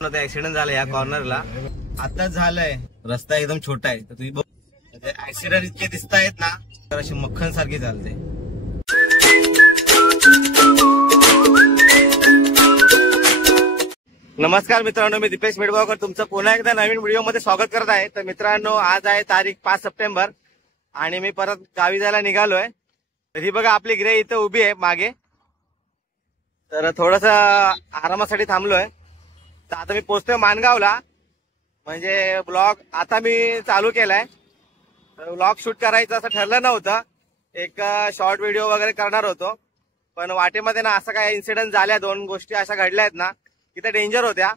Accident झाला या कॉर्नरला, आताच झालंय. रस्ता एकदम छोटा आहे तर तुम्ही ऍक्सिडेंट इतके दिसत आहेत ना, तर अशी मक्खन सारखी चालते. नमस्कार मित्रांनो, मी दीपेश मेडगावकर तुमचं पुन्हा एकदा नवीन व्हिडिओ मध्ये स्वागत करत आहे. तर मित्रांनो, आज आहे तारीख 5 सप्टेंबर आणि मी परत गावी जायला निघालोय. तर ही बघा आपली ग्रे इथं उभी आहे मागे. तर थोडस आरामासाठी थांबलोय. तर आता मी पोहोचतोय माणगावला. म्हणजे ब्लॉग आता मी चालू केलाय. तर ब्लॉग शूट करायचं असं ठरलं नव्हतं, एक शॉर्ट व्हिडिओ वगैरे करणार होतो. पण वाटेमध्ये ना असं काय इन्सिडेंट झाल्या, दोन गोष्टी अशा घडल्या आहेत ना की त्या डेंजर होत्या.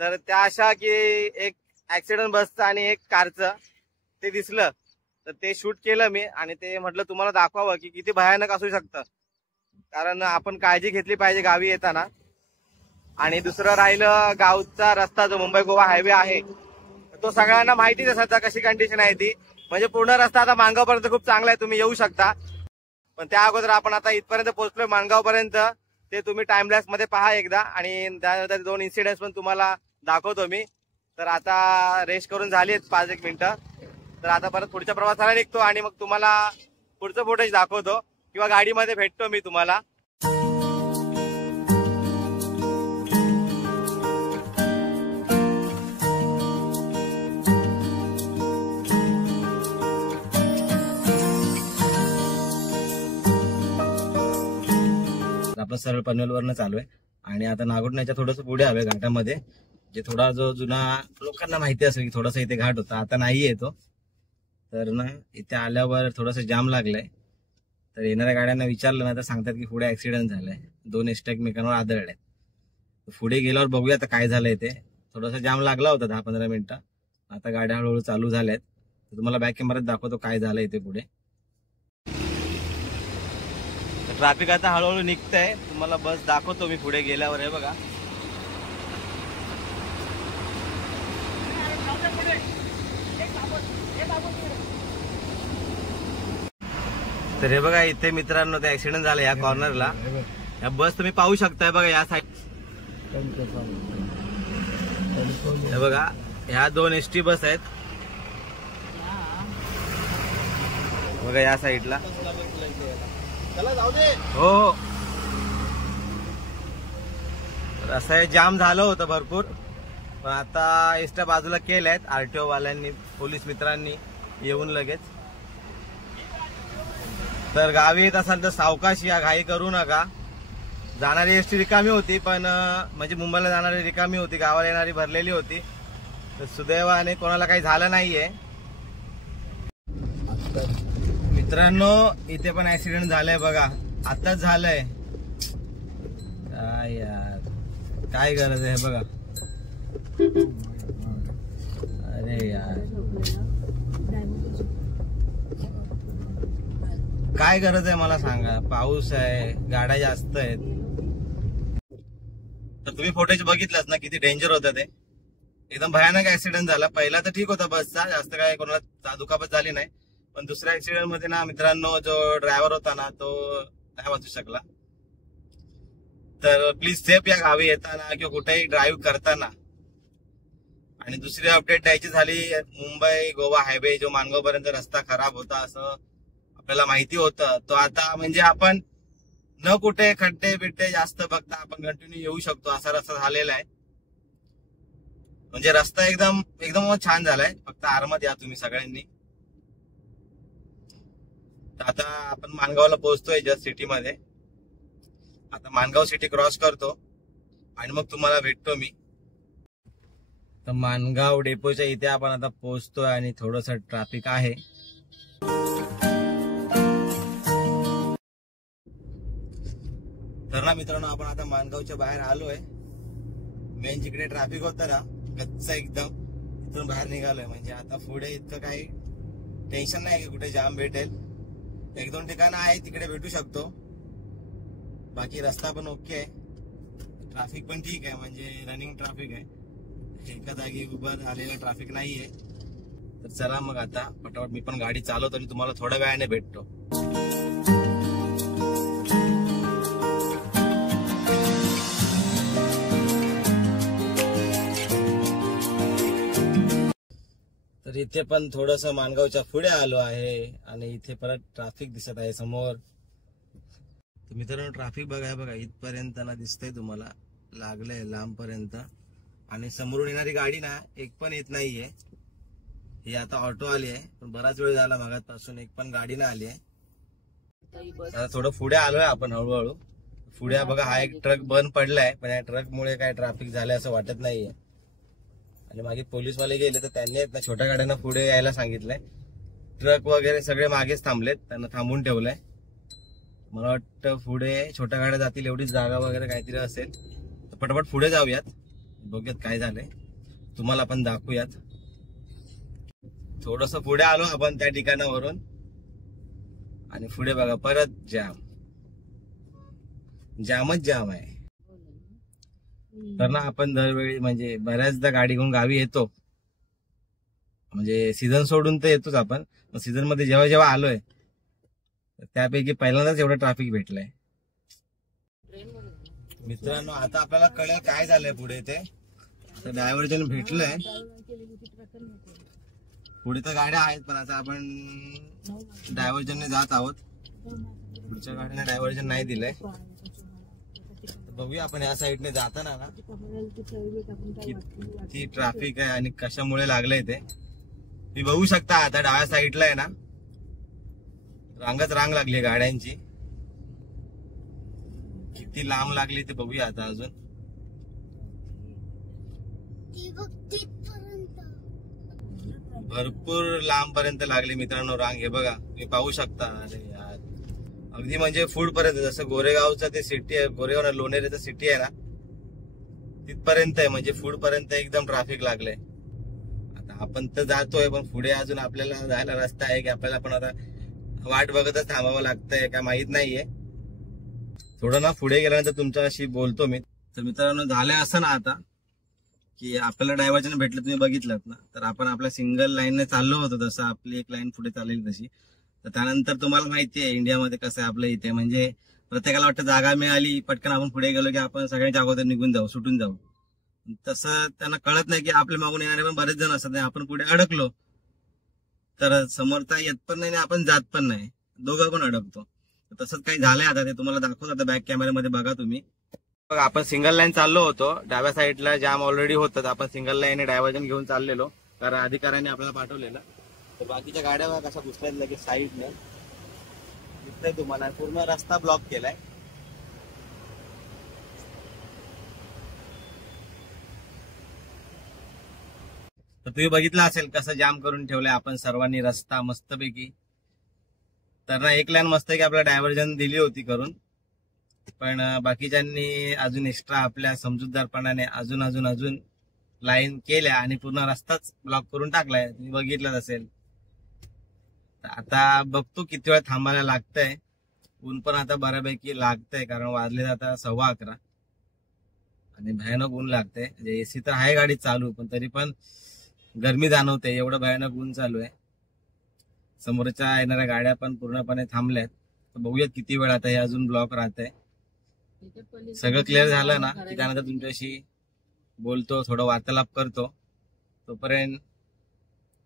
तर त्या अशा की एक ऍक्सिडेंट बसचं आणि एक कारचं ते दिसलं, तर ते शूट केलं मी आणि ते म्हटलं तुम्हाला दाखवावं की किती भयानक असू शकतं. कारण आपण काळजी घेतली पाहिजे गावी येताना. आणि दुसरं राहिलं गावचा रस्ता, जो मुंबई गोवा हायवे आहे, तो सगळ्यांना माहितीच आहे सध्या कशी कंडिशन आहे ती. म्हणजे पूर्ण रस्ता आता माणगावपर्यंत खूप चांगला आहे, तुम्ही येऊ शकता. पण त्या अगोदर आपण आता इथपर्यंत पोहोचलोय माणगावपर्यंत, ते तुम्ही टाइमलॅप्स मध्ये पहा एकदा. आणि त्यानंतर दोन इन्सिडेंट्स पण तुम्हाला दाखवतो मी. तर आता रेस्ट करून झाली आहेत 5-1 मिनिटं. तर आता परत पुढच्या प्रवासाला निघतो आणि मग तुम्हाला पुढचं फुटेज दाखवतो किंवा गाडीमध्ये भेटतो मी तुम्हाला. आपलं सरळ पनवेलवरनं चालू आहे आणि आता नागोठण्याच्या थोडस पुढे हवे घाटामध्ये, जे थोडा जो जुना लोकांना माहिती असेल की थोडासा इथे घाट होता, आता नाही येतो. तर ना इथे आल्यावर थोडंसं जाम लागलंय. तर येणाऱ्या गाड्यांना विचारलं ना तर सांगतात की पुढे ऍक्सिडेंट झालाय, 2 एसटी एकमेकांवर आदळले. पुढे गेल्यावर बघूया आता काय झालंय. ते थोडासा जाम लागला होता 10-15 मिनिटं. आता गाड्या हळूहळू चालू झाल्यात. तर तुम्हाला बॅक कॅमेऱ्यात दाखवतो काय झालंय इथे पुढे. ट्रॅफिक आता हळूहळू निघतंय, तुम्हाला बस दाखवतो मी पुढे गेल्यावर. हे बघा, तर हे बघा इथे मित्रांनो ते ऍक्सिडेंट झालं या कॉर्नरला. या बस तुम्ही पाहू शकताय बघा या साईड. हे बघा ह्या 2 एसटी बस आहेत बघा या साईडला. हो, असं जाम झालं होतं भरपूर. पण आता एसट्या बाजूला केल्यात आरटीओ वाल्यांनी, पोलीस मित्रांनी येऊन लगेच. तर गावी येत असाल तर सावकाश या, घाई करू नका. जाणारी एसटी रिकामी होती, पण म्हणजे मुंबईला जाणारी रिकामी होती, गावाला येणारी भरलेली होती. तर सुदैवाने कोणाला काही झालं नाहीये. मित्रांनो इथे पण ऍक्सिडेंट झालंय बघा, आताच झालंय. काय यार, काय गरज आहे बघा. अरे यार, काय गरज आहे मला सांगा. पाऊस आहे, गाड्या जास्त आहेत. तर तुम्ही फुटेज बघितलाच ना किती डेंजर होतं ते. एकदम भयानक ऍक्सिडेंट झाला. पहिला तर ठीक होता बसचा, जास्त काय कोणाला दुखापत झाली नाही. पण दुसऱ्या ऍक्सिडेंट मध्ये ना मित्रांनो, जो ड्रायव्हर होता ना तो नाही वाचू शकला. तर प्लीज सेफ या गावी येताना किंवा कुठेही ड्राईव्ह करताना. आणि दुसरी अपडेट द्यायची झाली, मुंबई गोवा हायवे जो माणगाव पर्यंत रस्ता खराब होता असं आपल्याला माहिती होतं, तो आता म्हणजे आपण न कुठे खड्डे बिड्डे जास्त बघता आपण कंटिन्यू येऊ शकतो असा रस्ता झालेला आहे. म्हणजे रस्ता एकदम एकदम छान झालाय. फक्त आरामात या तुम्ही सगळ्यांनी. आता आपण माणगावला पोहोचतोय जस्ट सिटीमध्ये. आता माणगाव सिटी क्रॉस करतो आणि मग तुम्हाला भेटतो मी. तर माणगाव डेपोच्या इथे आपण आता पोहोचतोय आणि थोडंसं ट्रॅफिक आहे. तर ना मित्रांनो, आपण आता माणगावच्या बाहेर आलोय. मेन जिकडे ट्रॅफिक होतं ना कच्चा एकदम, इथून बाहेर निघालोय. म्हणजे आता पुढे इतकं काही टेन्शन नाही की कुठे जाम भेटेल. 1-2 ठिकाणं आहे तिकडे भेटू शकतो. बाकी रस्ता पण ओके आहे, ट्रॅफिक पण ठीक आहे, म्हणजे रनिंग ट्रॅफिक आहे. एका जागी उभं आलेलं ट्रॅफिक नाहीये. तर चला मग आता पटापट मी पण गाडी चालवतो आणि तुम्हाला थोड्या वेळाने भेटतो. इथे पण थोडस माणगावच्या पुढे आलो आहे आणि इथे परत ट्रॅफिक दिसत आहे समोर. मित्रांनो ट्रॅफिक बघा इथपर्यंत ना दिसतंय तुम्हाला, लागलंय लांब पर्यंत. आणि समोरून येणारी गाडी ना एक पण येत नाहीये. ही आता ऑटो आली आहे, पण बराच वेळ झाला मागापासून एक पण गाडी ना आली आहे. आता थोडं पुढे आलोय आपण हळूहळू. पुढे बघा हा एक ट्रक बंद पडलाय, पण या ट्रक मुळे काय ट्रॅफिक झालंय असं वाटत नाहीये. आणि मागे पोलीसवाले गेले तर त्यांनी ना छोट्या गाड्यांना पुढे यायला सांगितलंय. ट्रक वगैरे सगळे मागेच थांबलेत, त्यांना थांबून ठेवलंय. मला वाटतं पुढे छोट्या गाड्या जातील एवढीच जागा वगैरे काहीतरी असेल. तर पटापट पुढे जाऊयात, बघूयात काय झालंय, तुम्हाला पण दाखवूयात. थोडस पुढे आलो आपण त्या ठिकाणावरून आणि पुढे बघा परत जामच जाम आहे. तर ना आपण दरवेळी म्हणजे बऱ्याचदा गाडी घेऊन गावी येतो, म्हणजे सीझन सोडून तर येतोच आपण. सीझन मध्ये जेव्हा जेव्हा आलोय त्यापैकी पहिल्यांदाच एवढं ट्रॅफिक भेटलंय. मित्रांनो आता आपल्याला कळेल काय झालंय पुढे ते. डायव्हर्जन भेटलंय, पुढे तर गाड्या आहेत पण आता आपण डायव्हर्जनने जात आहोत. पुढच्या गाडीने डायव्हर्जन नाही दिलंय. बघूया आपण या साईडने जाताना ना किती ट्रॅफिक आहे आणि कशामुळे लागलंय ते. मी बघू शकता आता डाव्या साईडला आहे ना रांगच रांग लागली गाड्यांची. किती लांब लागली ते बघूया आता अजून. भरपूर लांब पर्यंत लागली मित्रांनो रांग. हे बघा तुम्ही पाहू शकता. अरे यार अगदी म्हणजे फूड पर्यंत, जसं गोरेगावचं ते सिटी आहे, गोरेगाव लोणेरेचं सिटी आहे ना तिथपर्यंत आहे. म्हणजे फूड पर्यंत एकदम ट्रॅफिक लागलंय. आता आपण तर जातोय पण पुढे अजून आपल्याला जायला रस्ता आहे की आपल्याला पण आता वाट बघतच थांबावं लागतंय का माहित नाहीये. थोडं ना पुढे गेल्यानंतर तुमच्याशी बोलतो मी. तर मित्रांनो झालंय असं ना आता की आपल्याला डायव्हर्जन भेटलं, तुम्ही बघितलं ना. तर आपण आपल्या सिंगल लाईनने चाललो होतो, जसं आपली एक लाईन पुढे चाललेली तशी. तर त्यानंतर तुम्हाला माहिती आहे इंडियामध्ये कसं आहे आपल्या इथे, म्हणजे प्रत्येकाला वाटतं जागा मिळाली पटकन आपण पुढे गेलो की आपण सगळ्यांच्या अगोदर निघून जाऊ, सुटून जाऊ. तसं त्यांना कळत नाही की आपल्या मागून येणारे पण बरेच जण असतात. आपण पुढे अडकलो तर समोरचा येत पण नाही आणि आपण जात पण नाही, दोघं पण अडकतो. तसंच काही झालंय आता, ते तुम्हाला दाखवतो आता बॅक कॅमेऱ्यामध्ये बघा तुम्ही. बघा आपण सिंगल लाईन चाललो होतो, डाव्या साईडला जाम ऑलरेडी होतं. आपण सिंगल लाईन डायव्हर्जन घेऊन चाललेलो कारण अधिकाऱ्याने आपल्याला पाठवलेलं. तर बाकीच्या गाड्या बघा कशा घुसल्यात लगेच साईडने. दिसतंय तुम्हाला पूर्ण रस्ता ब्लॉक केलाय. तर तुम्ही बघितलं असेल कसं जाम करून ठेवलंय आपण सर्वांनी रस्ता मस्तपैकी. तर ना एक लाईन मस्त की आपल्याला डायव्हर्जन दिली होती करून, पण बाकीच्यांनी अजून एक्स्ट्रा आपल्या समजूतदारपणाने अजून लाईन केल्या आणि पूर्ण रस्ताच ब्लॉक करून टाकलाय. तुम्ही बघितलं असेल. आता बघतो किती वेळ थांबायला लागतंय. ऊन पण आता बऱ्यापैकी लागतंय कारण वाजले आता 11:15 आणि भयानक ऊन लागतंय. म्हणजे एसी तर आहे गाडी चालू पण तरी पण गरमी जाणवते, एवढं भयानक ऊन चालू आहे. समोरच्या येणाऱ्या गाड्या पण पूर्णपणे थांबल्यात. तर बघूयात किती वेळ आता हे अजून ब्लॉक राहतंय. सगळं क्लिअर झालं ना की त्यानंतर तुमच्याशी बोलतो, थोडं वार्तालाप करतो. तोपर्यंत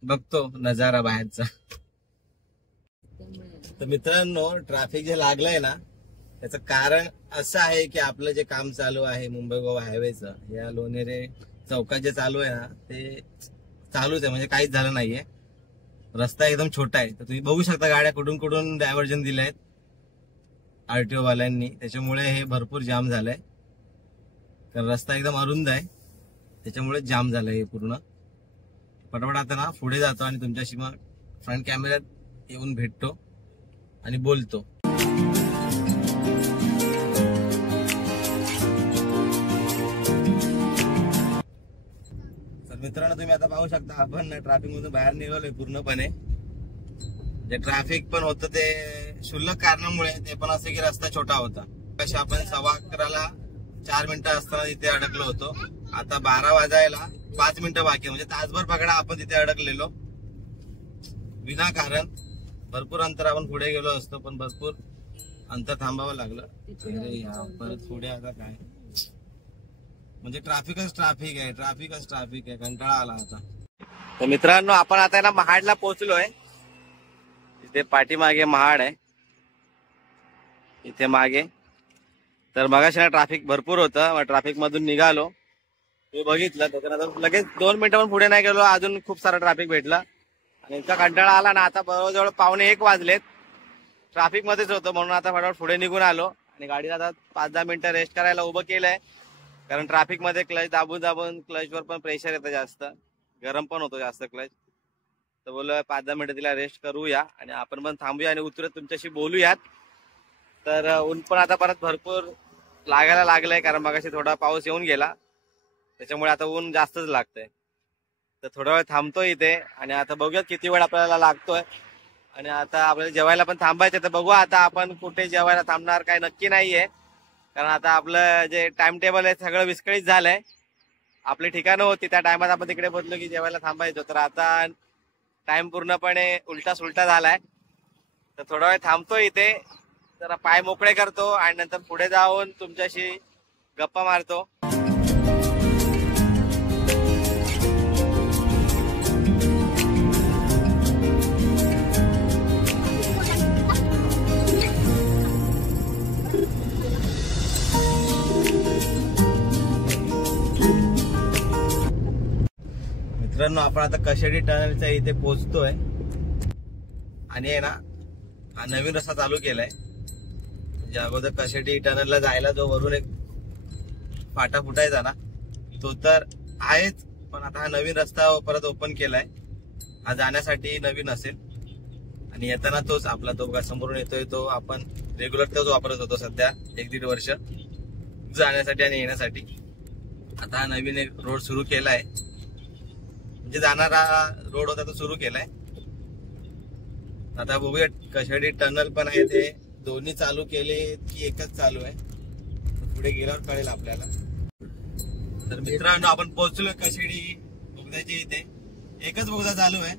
बघतो नजारा बाहेरचा. तर मित्रांनो ट्रॅफिक जे लागलंय ना त्याचं कारण असं आहे की आपलं जे काम चालू आहे मुंबई गोवा हायवेचं, या लोणेरे चौकात जे चालू आहे ना ते चालूच आहे, म्हणजे काहीच झालं नाहीये. रस्ता एकदम छोटा आहे. तर तुम्ही बघू शकता गाड्या कुठून कुठून डायव्हर्जन दिले आहेत आरटीओ वाल्यांनी. त्याच्यामुळे हे भरपूर जाम झालंय. कारण रस्ता एकदम अरुंद आहे त्याच्यामुळे जाम झालंय हे पूर्ण. पटापट आता ना पुढे जातो आणि तुमच्याशी मग फ्रंट कॅमेऱ्यात येऊन भेटतो आणि बोलतो. तर मित्रांनो तुम्ही आता पाहू शकता आपण ट्रॅफिक मधून बाहेर निघालोय पूर्णपणे. जे ट्रॅफिक पण होतं ते क्षुल्लक कारणामुळे, ते पण असं की रस्ता छोटा होता. कशा आपण 11:15 4 मिनिटं असताना तिथे अडकलो होतो. आता 12 वाजायला 5 मिनिटं बाकी, म्हणजे तासभर पकडा आपण तिथे अडकलेलो विनाकारण. भरपूर अंतर आपण पुढे गेलो असतो पण भरपूर अंतर थांबावं लागलं. अरे परत पुढे आता काय, म्हणजे ट्रॅफिकच ट्रॅफिक आहे, कंटाळा आला आता. तर मित्रांनो आपण आता ना महाडला पोहोचलोय. इथे पाठीमागे महाड आहे इथे मागे. तर मगाशी ना ट्रॅफिक भरपूर होतं, ट्रॅफिक मधून निघालो. मी बघितलं त्याच्यानंतर लगेच 2 मिनिटं पण पुढे नाही गेलो, अजून खूप सारा ट्रॅफिक भेटला आणि इतका कंटाळा आला ना. आता जवळजवळ 1:45 वाजलेत, ट्रॅफिक मध्येच होतो म्हणून आता फटाफट पुढे निघून आलो आणि गाडीला आता 5-10 मिनिटं रेस्ट करायला उभं केलंय. कारण ट्रॅफिक मध्ये क्लच दाबून दाबून क्लचवर पण प्रेशर येतं जास्त, गरम पण होतो जास्त क्लच. तर बोललो 5-10 मिनिटं तिला रेस्ट करूया आणि आपण पण थांबूया आणि उतरत तुमच्याशी बोलूयात. तर ऊन पण आता परत भरपूर लागायला लागलंय, कारण मगाशी थोडा पाऊस येऊन गेला त्याच्यामुळे आता ऊन जास्तच लागतंय. तर थोडा वेळ थांबतोय इथे आणि आता बघूयात किती वेळ आपल्याला लागतोय. आणि आता आपल्याला जेवायला पण थांबायचं, तर बघू आता आपण कुठे जेवायला थांबणार काय नक्की नाहीये. कारण आता आपलं जे टाइम टेबल आहे सगळं विस्कळीत झालंय. आपली ठिकाणं होती त्या टायमात आपण तिकडे बदलो की जेवायला थांबायचो, तर आता टाइम पूर्णपणे उलटा सुलटा झालाय. तर थोडा वेळ थांबतोय इथे, जरा पाय मोकळे करतो आणि नंतर पुढे जाऊन तुमच्याशी गप्पा मारतो. मित्रांनो आपण आता कशेडी टनलच्या इथे पोहोचतोय आणि आहे ना हा नवीन रस्ता चालू केलाय. म्हणजे अगोदर कशेडी टनलला जायला जो वरून एक फाटा फुटायचा ना तो तर आहेच, पण आता हा नवीन रस्ता परत ओपन केलाय. हा जाण्यासाठी नवीन असेल आणि येताना तोच आपला तो समोरून येतोय तो आपण रेग्युलर तोच वापरत होतो सध्या 1-1.5 वर्ष जाण्यासाठी आणि येण्यासाठी. आता हा नवीन एक रोड सुरू केलाय, म्हणजे जाणारा रोड होता तो सुरू केलाय. आता बघूया कशेडी टनल पण आहे ते दोन्ही चालू केले की एकच चालू आहे, पुढे गेल्यावर कळेल आपल्याला. तर मित्रांनो आपण पोहोचलो कशेडी बोगद्याच्या इथे. एकच बोगदा चालू आहे,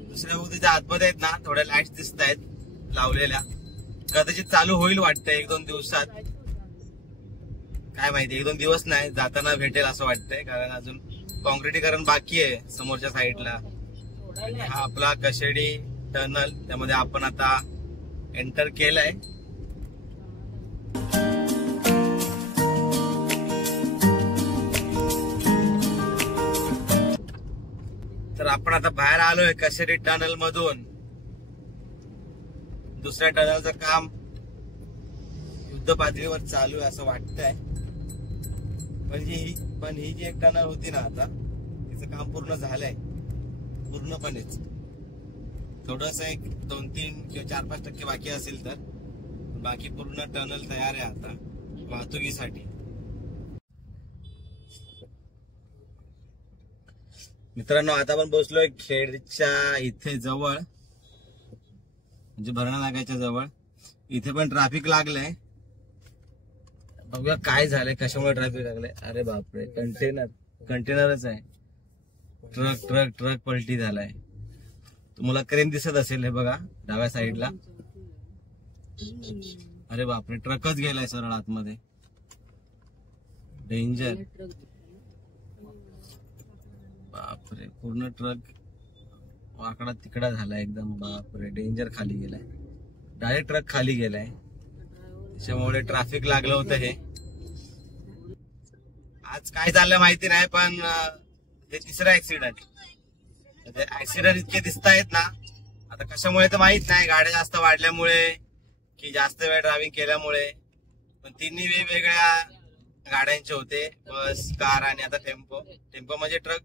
दुसऱ्या बोगद्याच्या आतमध्ये आहेत ना थोड्या लाईट्स दिसत आहेत लावलेल्या. कदाचित चालू होईल वाटतंय 1-2 दिवसात, काय माहिती 1-2 दिवस नाही जाताना भेटेल असं वाटतंय. कारण अजून कॉन्क्रिटीकरण बाकी आहे समोरच्या साईडला. आणि हा आपला कशेडी टनल, त्यामध्ये आपण आता एंटर केलाय. तर आपण आता बाहेर आलोय कशेडी टनल मधून. दुसऱ्या टनलचं काम युद्ध पातळीवर चालू आहे असं वाटतंय. पण ही जी एक टनल होती ना आता तिचं काम पूर्ण झालंय पूर्णपणेच. थोडस एक 2-3 किंवा 4-5% बाकी असेल, तर बाकी पूर्ण टनल तयार आहे आता वाहतुकीसाठी. मित्रांनो आता आपण पोहोचलोय खेडच्या इथे जवळ, म्हणजे भरणा नाक्याच्या जवळ. इथे पण ट्रॅफिक लागलंय, बघूया काय झालंय कशामुळे ट्रॅफिक लागलंय. अरे बापरे, कंटेनरच आहे. ट्रक पलटी झालाय. तुम्हाला क्रेन दिसत असेल हे बघा डाव्या साईडला. अरे बापरे, ट्रकच गेलाय सरळ आतमध्ये. डेंजर. बापरे, पूर्ण ट्रक वाकडा तिकडा झाला एकदम. बापरे, डेंजर. खाली गेलाय डायरेक्ट, ट्रक खाली गेलाय. त्याच्यामुळे ट्रॅफिक लागलं होतं. हे आज काय झालं माहिती नाही, पण हे तिसरा ऍक्सिडेंट. ऍक्सिडेंट इतके दिसत आहेत ना, आता कशामुळे तर माहित नाही, गाड्या जास्त वाढल्यामुळे की जास्त वेळ ड्रायव्हिंग केल्यामुळे. पण तिन्ही वेगवेगळ्या गाड्यांचे होते, बस, कार आणि आता टेम्पो. टेम्पो म्हणजे ट्रक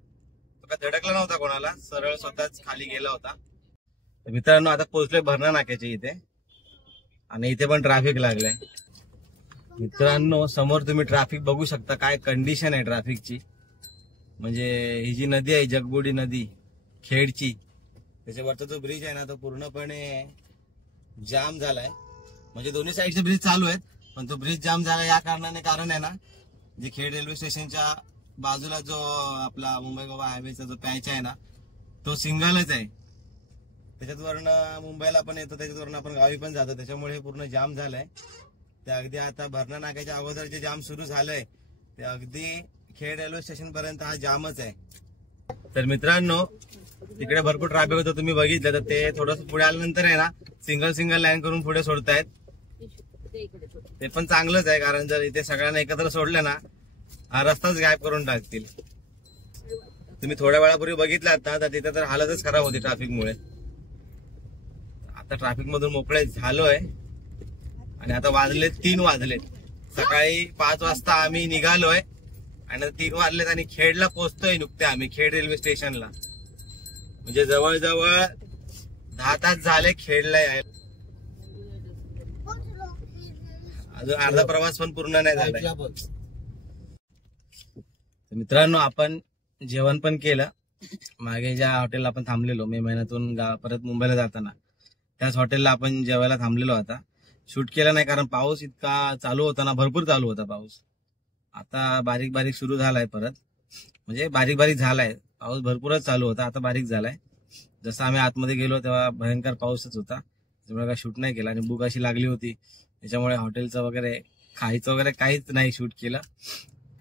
धडकला नव्हता कोणाला, सरळ स्वतःच खाली गेला होता. मित्रांनो आता पोहोचलोय भरणा नाक्याच्या इथे आणि इथे पण ट्रॅफिक लागलंय. मित्रांनो समोर तुम्ही ट्रॅफिक बघू शकता, काय कंडिशन आहे ट्रॅफिकची. म्हणजे ही जी नदी आहे जगबुडी नदी खेडची, त्याच्यावरचा जो ब्रिज आहे ना तो पूर्णपणे जाम झालाय. म्हणजे दोन्ही साईडचे ब्रिज चालू आहेत, पण तो ब्रिज जाम झाला या कारणाने. कारण आहे ना, जे खेड रेल्वे स्टेशनच्या बाजूला जो आपला मुंबई गोवा हायवेचा जो पॅच आहे ना तो सिंगलच आहे. त्याच्यावरनं मुंबईला पण येतो, त्याच्यावरनं आपण गावी पण जातो, त्याच्यामुळे हे पूर्ण जाम झालंय. ते अगदी आता भरणा नाक्याच्या अगोदर जे जाम सुरू झालंय ते अगदी खेड रेल्वे स्टेशन पर्यंत हा जामच आहे. तर मित्रांनो तिकडे भरपूर ट्रॅफिक होतं, तुम्ही बघितलं. तर ते थोडंसं पुढे आल्यानंतर आहे ना सिंगल लाईन करून पुढे सोडतायत. ते पण चांगलंच आहे, कारण जर इथे सगळ्यांना एकत्र सोडलं ना हा रस्ताच गायब करून टाकतील. तुम्ही थोड्या वेळापूर्वी बघितलात ना तर तिथे तर हालतच खराब होती ट्रॅफिकमुळे. आता ट्रॅफिक मधून मोकळे झालोय आणि आता वाजलेत 3 वाजलेत. सकाळी 5 वाजता आम्ही निघालोय आणि 3 वाजलेत आणि खेडला पोहोचतोय नुकते आम्ही, खेड रेल्वे स्टेशनला. म्हणजे जवळजवळ 10 तास झाले खेडला यायला. अजून अर्धा प्रवास पण पूर्ण नाही झालाय. मित्रांनो आपण जेवण पण केलं. मागे ज्या हॉटेलला आपण थांबलेलो मे महिन्यातून परत मुंबईला जाताना त्याच हॉटेलला आपण जेवायला थांबलेलो. आता शूट केलं नाही कारण पाऊस इतका चालू होता ना, भरपूर चालू होता पाऊस. आता बारीक बारीक सुरू झालाय परत, म्हणजे बारीक बारीक झालाय. पाऊस भरपूरच चालू होता, आता बारीक झालाय. जसं आम्ही आतमध्ये गेलो तेव्हा भयंकर पाऊसच होता, त्यामुळे काय शूट नाही केला. आणि भूक अशी लागली होती त्याच्यामुळे हॉटेलचं वगैरे खायचं वगैरे काहीच नाही शूट केलं.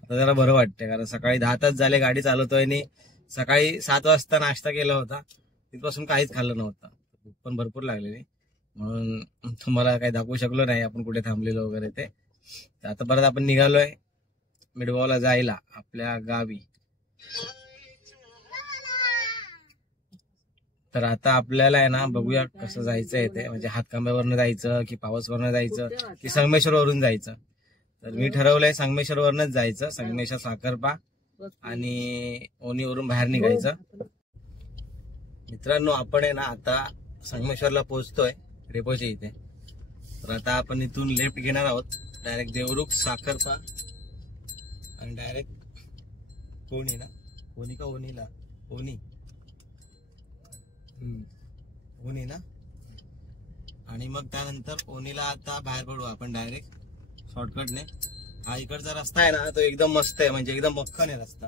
आता जरा बरं वाटतंय कारण सकाळी 10 तास झाले गाडी चालवतोय आणि सकाळी 7 वाजता नाश्ता केला होता, तिथपासून काहीच खाल्लं नव्हतं. भूक पण भरपूर लागलेली, म्हणून तुम्हाला काही दाखवू शकलो नाही आपण कुठे थांबलेलो वगैरे ते. आता परत आपण निघालोय मिडगावला जायला आपल्या गावी. तर आता आपल्याला आहे ना बघूया कसं जायचंय ते, म्हणजे हातकांब्यावरनं जायचं की पावसवरनं जायचं की संगमेश्वरवरून जायचं. तर मी ठरवलंय संगमेश्वरवरनच जायचं. संगमेश्वर साखरपा आणि ओणीवरून बाहेर निघायचं. मित्रांनो आपण आहे ना आता संगमेश्वरला पोहोचतोय डेपोच्या इथे. तर आता आपण इथून लेफ्ट घेणार आहोत डायरेक्ट देवरुख साखरपा आणि डायरेक्ट कोणी ना कोणी का ओणीला ओणी ओणी ना. आणि मग त्यानंतर ओणीला आता बाहेर पडू आपण डायरेक्ट शॉर्टकटने. हा इकडचा रस्ता आहे ना तो एकदम मस्त आहे, म्हणजे एकदम मक्खन आहे रस्ता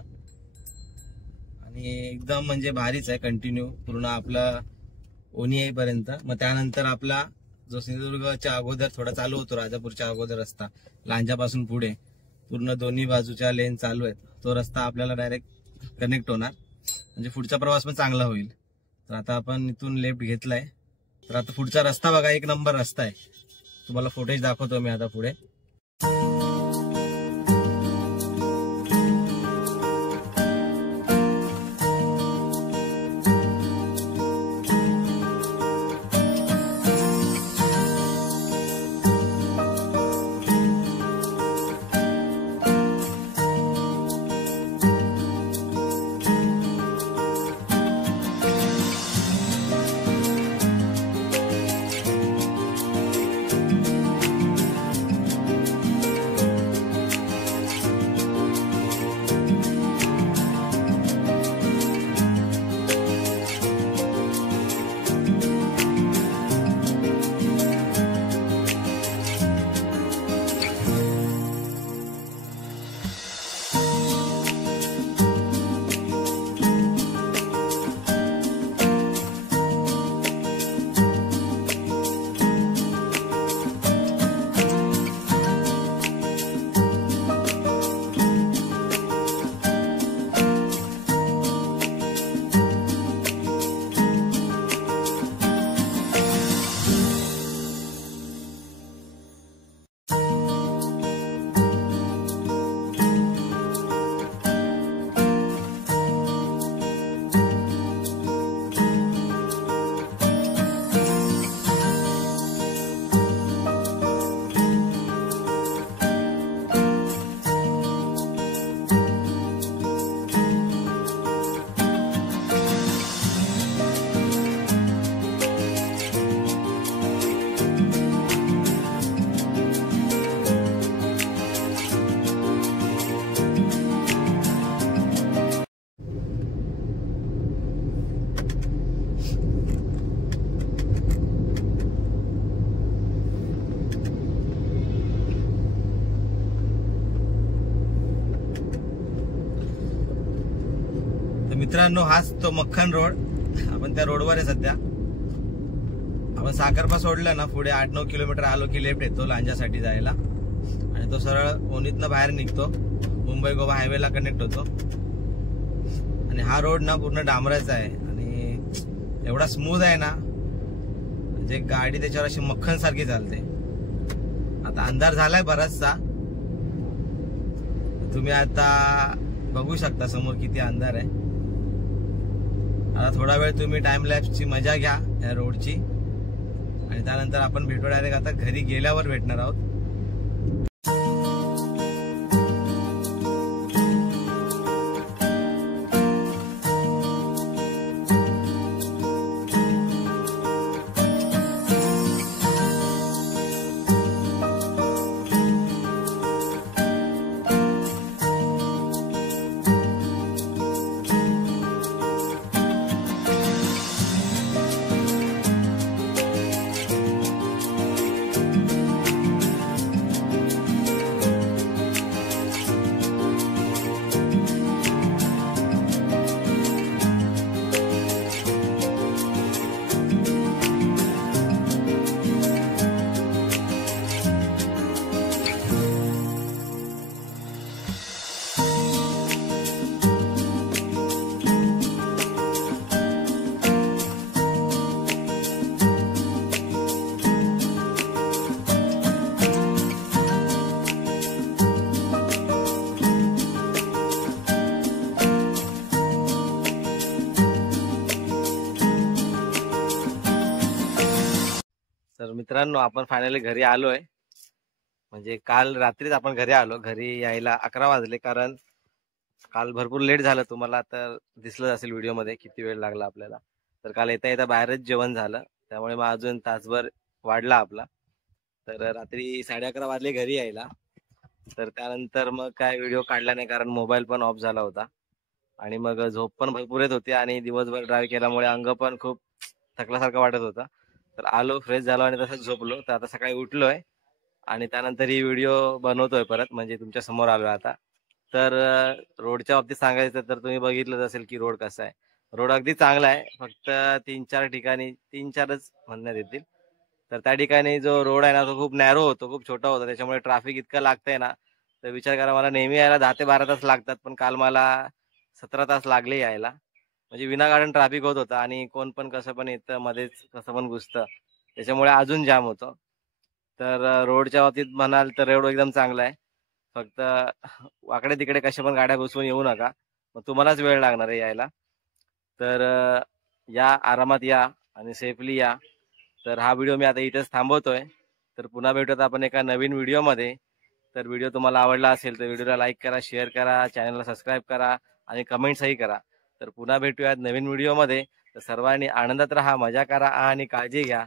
आणि एकदम म्हणजे भारीच आहे. कंटिन्यू पूर्ण आपला ओणी येईपर्यंत. मग त्यानंतर आपला जो सिंधुदुर्गच्या अगोदर थोडा चालू होतो, राजापूरच्या अगोदर रस्ता लांजापासून पुढे पूर्ण दोन्ही बाजूच्या लेन चालू आहेत, तो रस्ता आपल्याला डायरेक्ट कनेक्ट होणार, म्हणजे पुढचा प्रवास पण चांगला होईल. तर आता आपण इथून लेफ्ट घेतलाय. तर आता पुढचा रस्ता बघा, 1 नंबर रस्ता आहे. तुम्हाला फुटेज दाखवतो मी आता पुढे. मित्रांनो हाच तो मक्खन रोड. आपण त्या रोडवर आहे सध्या. आपण साखरपा सोडला ना पुढे 8-9 किलोमीटर आलो की लेफ्ट येतो लांजासाठी जायला आणि तो सरळ ओणीतनं बाहेर निघतो, मुंबई गोवा हायवेला कनेक्ट होतो. आणि हा रोड ना पूर्ण डांबराचा आहे आणि एवढा स्मूथ आहे ना, म्हणजे गाडी त्याच्यावर अशी मक्खन सारखी चालते. आता अंधार झालाय बराचसा, तुम्ही आता बघू शकता समोर किती अंधार आहे. आता थोडा वेळ तुम्ही टाइम लॅप्सची मजा घ्या या रोडची आणि त्यानंतर आपण भेटू डायरेक्ट आता घरी गेल्यावर भेटणार आहोत. तर मित्रांनो, आपण फायनली घरी आलोय. म्हणजे काल रात्रीच आपण घरी आलो. घरी यायला 11 वाजले, कारण काल भरपूर लेट झालं. तुम्हाला तर दिसलं असेल व्हिडिओमध्ये किती वेळ लागला आपल्याला. तर काल येता येता बाहेरच जेवण झालं, त्यामुळे मग अजून तासभर वाढला आपला. तर रात्री 11:30 वाजले घरी यायला. तर त्यानंतर मग काय व्हिडिओ काढला नाही, कारण मोबाईल पण ऑफ झाला होता आणि मग झोप पण भरपूर येत होती आणि दिवसभर ड्राईव्ह केल्यामुळे अंग पण खूप थकल्यासारखं वाटत होतं. तर आलो, फ्रेश झालो आणि तसंच झोपलो. तर आता सकाळी उठलोय आणि त्यानंतर ही व्हिडिओ बनवतोय परत, म्हणजे तुमच्या समोर आलोय आता. तर रोडच्या बाबतीत सांगायचं तर तुम्ही बघितलंच असेल की रोड कसा आहे. रोड अगदी चांगला आहे, फक्त 3-4 ठिकाणी, 3-4च म्हणण्यात येतील. तर त्या ठिकाणी जो रोड आहे ना, तो खूप नॅरो होतो, खूप छोटा होता. त्याच्यामुळे ट्रॅफिक इतकं लागतंय ना, तर विचार करा, मला नेहमी यायला 10 ते 12 तास लागतात, पण काल मला 17 तास लागले यायला. म्हणजे विनाकारण ट्रॅफिक होत होता आणि कोण पण कसं पण येतं, मध्येच कसं पण घुसतं, त्याच्यामुळे अजून जाम होतं. तर रोडच्या बाबतीत म्हणाल तर रोड एकदम चांगला आहे. फक्त वाकडे तिकडे कशा पण गाड्या घुसवून येऊ नका, मग तुम्हालाच वेळ लागणार आहे यायला. तर या, आरामात या आणि सेफली या. तर हा व्हिडिओ मी आता इथेच थांबवतोय. तर पुन्हा भेटूयात आपण एका नवीन व्हिडिओमध्ये. तर व्हिडिओ तुम्हाला आवडला असेल तर व्हिडिओला लाईक करा, शेअर करा, चॅनलला सबस्क्राईब करा आणि कमेंट्सही करा. तर पुन्हा भेटूयात नवीन व्हिडिओमध्ये. तर सर्वांनी आनंदात राहा, मजा करा आणि काळजी घ्या.